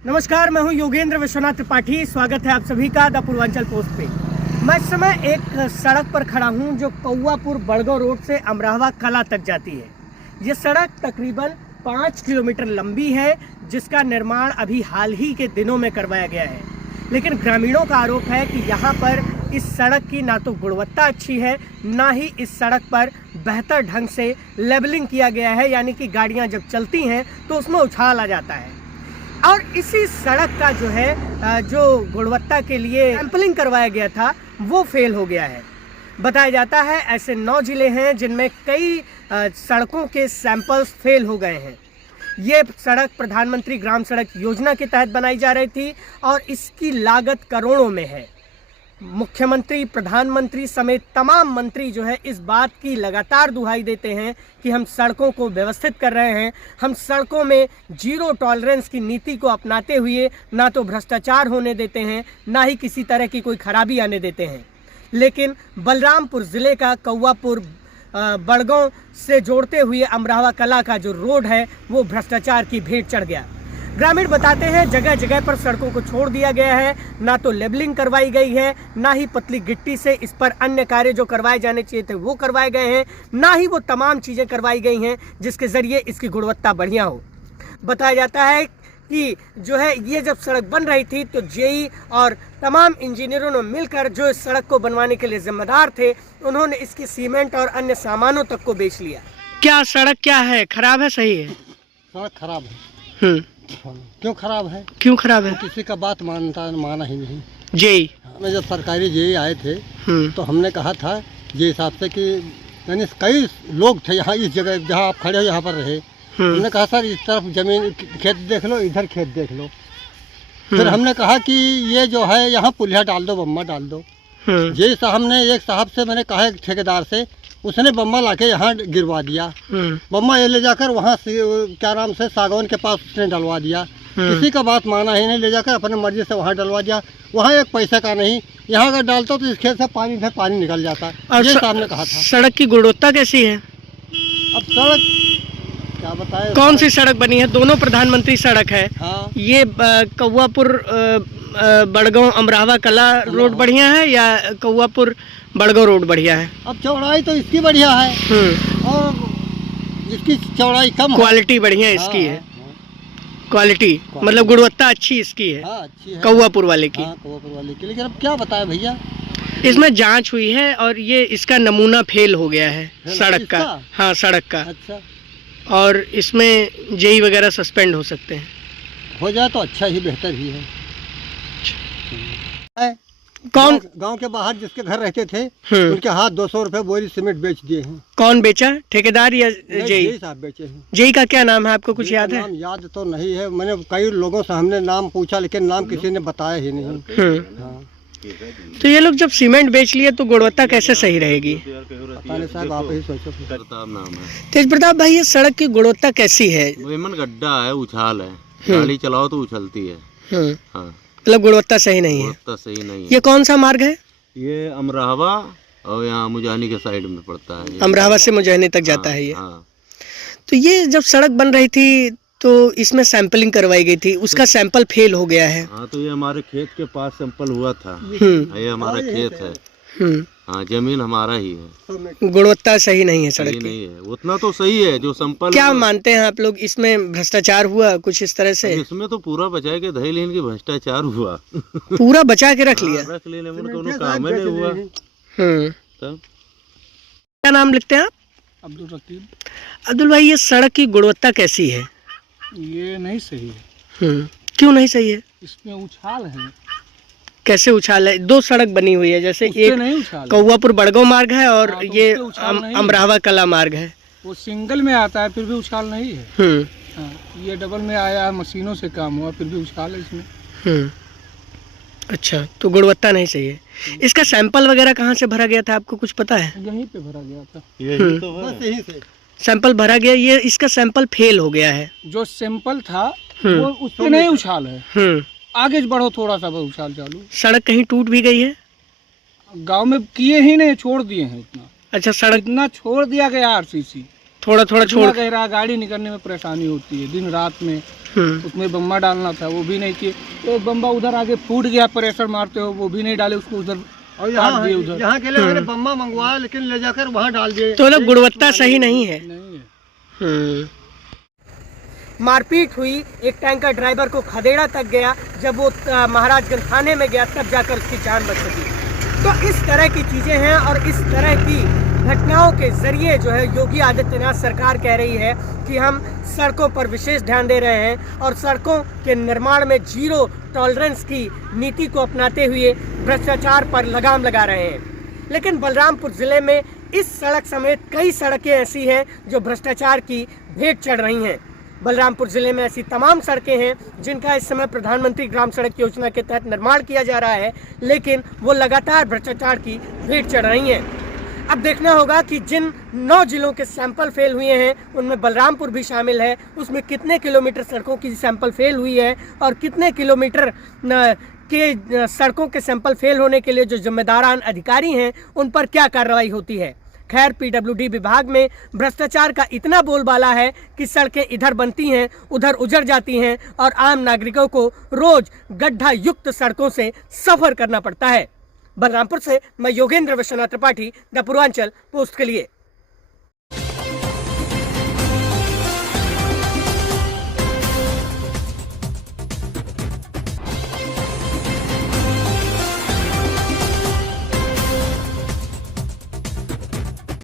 नमस्कार, मैं हूं योगेंद्र विश्वनाथ त्रिपाठी। स्वागत है आप सभी का द पूर्वांचल पोस्ट पे। मैं इस समय एक सड़क पर खड़ा हूं जो कौवापुर बड़गांव रोड से अमरावा कला तक जाती है। ये सड़क तकरीबन 5 किलोमीटर लंबी है, जिसका निर्माण अभी हाल ही के दिनों में करवाया गया है। लेकिन ग्रामीणों का आरोप है कि यहाँ पर इस सड़क की ना तो गुणवत्ता अच्छी है, ना ही इस सड़क पर बेहतर ढंग से लेवलिंग किया गया है, यानी कि गाड़ियाँ जब चलती हैं तो उसमें उछाल आ जाता है। और इसी सड़क का जो है जो गुणवत्ता के लिए सैंपलिंग करवाया गया था वो फेल हो गया है। बताया जाता है ऐसे 9 जिले हैं जिनमें कई सड़कों के सैंपल्स फेल हो गए हैं। ये सड़क प्रधानमंत्री ग्राम सड़क योजना के तहत बनाई जा रही थी और इसकी लागत करोड़ों में है। मुख्यमंत्री, प्रधानमंत्री समेत तमाम मंत्री जो है इस बात की लगातार दुहाई देते हैं कि हम सड़कों को व्यवस्थित कर रहे हैं, हम सड़कों में जीरो टॉलरेंस की नीति को अपनाते हुए ना तो भ्रष्टाचार होने देते हैं, ना ही किसी तरह की कोई खराबी आने देते हैं। लेकिन बलरामपुर ज़िले का कौवापुर बड़गांव से जोड़ते हुए अमरावा कला का जो रोड है वो भ्रष्टाचार की भेंट चढ़ गया। ग्रामीण बताते हैं जगह जगह पर सड़कों को छोड़ दिया गया है, ना तो लेबलिंग करवाई गई है, ना ही पतली गिट्टी से इस पर अन्य कार्य जो करवाए जाने चाहिए थे वो करवाए गए हैं, ना ही वो तमाम चीज़ें करवाई गई हैं जिसके ज़रिए इसकी गुणवत्ता बढ़िया हो। बताया जाता है कि जो है ये जब सड़क बन रही थी तो जेई और तमाम इंजीनियरों ने मिलकर जो इस सड़क को बनवाने के लिए जिम्मेदार थे, उन्होंने इसकी सीमेंट और अन्य सामानों तक को बेच लिया। क्या सड़क क्या है, खराब है, सही है? सड़क खराब है। क्यों खराब है? क्यों खराब है? तो किसी का बात माना ही नहीं। जेई हमें जब सरकारी जेई आए थे तो हमने कहा था ये हिसाब से कि यानी कई लोग थे यहाँ, इस जगह जहाँ आप खड़े हो यहाँ पर रहे। हमने कहा सर इस तरफ जमीन खेत देख लो, इधर खेत देख लो। फिर हमने कहा कि ये जो है यहाँ पुलिया डाल दो, बम्मा डाल दो। जेई साहब ने, एक साहब से मैंने कहा एक ठेकेदार से, उसने बम्मा लाके यहाँ गिरवा दिया। बम्मा ये ले जाकर वहाँ से क्या नाम से सागौन के पास उसने डलवा दिया। किसी का बात माना ही नहीं, ले जाकर अपने मर्जी से वहाँ डलवा दिया। वहाँ एक पैसे का नहीं, यहाँ अगर डालता तो इस खेत से पानी इधर पानी निकल जाता। ये साहब ने कहा था। सड़क की गुणवत्ता कैसी है? अब सड़क क्या बताए, कौन सी सड़क बनी है? दोनों प्रधानमंत्री सड़क है। हाँ। ये कौवापुर बड़गांव अमरावा कला रोड बढ़िया है या कौवापुर बड़गांव रोड बढ़िया है? अब चौड़ाई तो इसकी बढ़िया है और इसकी चौड़ाई कम, क्वालिटी बढ़िया इसकी है। क्वालिटी मतलब गुणवत्ता अच्छी इसकी है। हाँ, अच्छी है कौवापुर वाले की। हाँ, कौवापुर वाले की। लेकिन अब क्या बताए भैया, इसमें जांच हुई है और ये इसका नमूना फेल हो गया है सड़क का। हाँ, सड़क का। अच्छा, और इसमें जेई वगैरह सस्पेंड हो सकते हैं। हो जाए तो अच्छा ही, बेहतर ही है। कौन गांव के बाहर जिसके घर रहते थे उनके हाथ 200 रुपए बोरी सीमेंट बेच दिए हैं। कौन बेचा? ठेकेदार या जेई साहब बेचे हैं। जेई का क्या नाम है, आपको कुछ याद है? नाम याद तो नहीं है, मैंने कई लोगों से हमने नाम पूछा लेकिन नाम किसी ने बताया ही नहीं। हाँ। तो ये लोग जब सीमेंट बेच लिए तो गुणवत्ता कैसे सही रहेगी? पता नहीं साहब, आप ही सोचो। नाम है तेज प्रताप भाई, ये सड़क की गुणवत्ता कैसी है? गड्ढा है, उछाल है, गाड़ी चलाओ तो उछलती है। हाँ, मतलब गुणवत्ता सही नहीं है। गुणवत्ता सही नहीं है। ये कौन सा मार्ग है? ये अमरावा और यहाँ मुजानी के साइड में पड़ता है। अमरावा से मुजानी तक जाता है ये। तो ये जब सड़क बन रही थी तो इसमें सैंपलिंग करवाई गई थी, उसका सैंपल फेल हो गया है। हाँ, तो ये हमारे खेत के पास सैंपल हुआ था। ये हमारा खेत है। हाँ, जमीन हमारा ही है। गुणवत्ता सही नहीं है सड़क की। नहीं है, उतना तो सही है जो सैंपल। क्या मानते हैं आप लोग, इसमें भ्रष्टाचार हुआ कुछ इस तरह से? इसमें तो पूरा बचा के धई लेन की भ्रष्टाचार हुआ। पूरा बचा के रख लिया। रख लेने में दोनों काम नहीं हुआ। तब क्या नाम लिखते हैं आप? अब्दुल रकीब। अब्दुल भाई, ये सड़क की गुणवत्ता कैसी है? ये नहीं सही है। क्यों नहीं सही है? इसमें उछाल है। कैसे उछाल है? 2 सड़क बनी हुई है, जैसे एक कौवापुर बड़गांव मार्ग है और ये अमरावा कला मार्ग है। वो सिंगल में आता है फिर भी उछाल नहीं है। ये डबल में आया है, मशीनों से काम हुआ फिर भी उछाल है इसमें। अच्छा, तो गुणवत्ता नहीं सही है। इसका सैंपल वगैरह कहाँ से भरा गया था, आपको कुछ पता है? यहीं पे भरा गया था। यही तो है। बस यहीं से सैंपल भरा गया, ये इसका सैंपल फेल हो गया है। जो सैंपल था वो उस पे नहीं उछाल है। आगे बढ़ो थोड़ा सा, उछाल चालू। सड़क कहीं टूट भी गई है? गांव में किए ही नहीं, छोड़ दिए हैं इतना। अच्छा, सड़क इतना छोड़ दिया गया आरसीसी। थोड़ा थोड़ा छोड़ कह रहा गाड़ी निकलने में परेशानी होती है दिन रात में। उसमें बम्बा डालना था वो भी नहीं किए, तो बम्बा उधर आगे फूट गया, प्रेशर मारते हो वो भी नहीं डाले, उसको उधर और यहाँ के लिए मैंने बम्बा मंगवाया लेकिन ले जाकर वहाँ डाल दिए। तो मतलब गुणवत्ता सही नहीं है। नहीं है। मारपीट हुई, एक टैंकर ड्राइवर को खदेड़ा तक गया, जब वो महाराजगंज थाने में गया तब जाकर उसकी जान बच सकी। तो इस तरह की चीजें हैं और इस तरह की घटनाओं के जरिए जो है योगी आदित्यनाथ सरकार कह रही है कि हम सड़कों पर विशेष ध्यान दे रहे हैं और सड़कों के निर्माण में जीरो टॉलरेंस की नीति को अपनाते हुए भ्रष्टाचार पर लगाम लगा रहे हैं। लेकिन बलरामपुर जिले में इस सड़क समेत कई सड़कें ऐसी हैं जो भ्रष्टाचार की भेंट चढ़ रही हैं। बलरामपुर जिले में ऐसी तमाम सड़कें हैं जिनका इस समय प्रधानमंत्री ग्राम सड़क योजना के तहत निर्माण किया जा रहा है, लेकिन वो लगातार भ्रष्टाचार की भेंट चढ़ रही हैं। अब देखना होगा कि जिन 9 जिलों के सैंपल फेल हुए हैं उनमें बलरामपुर भी शामिल है, उसमें कितने किलोमीटर सड़कों की सैंपल फेल हुई है और कितने किलोमीटर के सड़कों के सैंपल फेल होने के लिए जो जिम्मेदारान अधिकारी हैं उन पर क्या कार्रवाई होती है। खैर, पीडब्ल्यूडी विभाग में भ्रष्टाचार का इतना बोलबाला है कि सड़कें इधर बनती हैं उधर उजड़ जाती हैं और आम नागरिकों को रोज गड्ढा युक्त सड़कों से सफर करना पड़ता है। बलरामपुर से मैं योगेंद्र विश्वनाथ त्रिपाठी, द पूर्वांचल पोस्ट के लिए।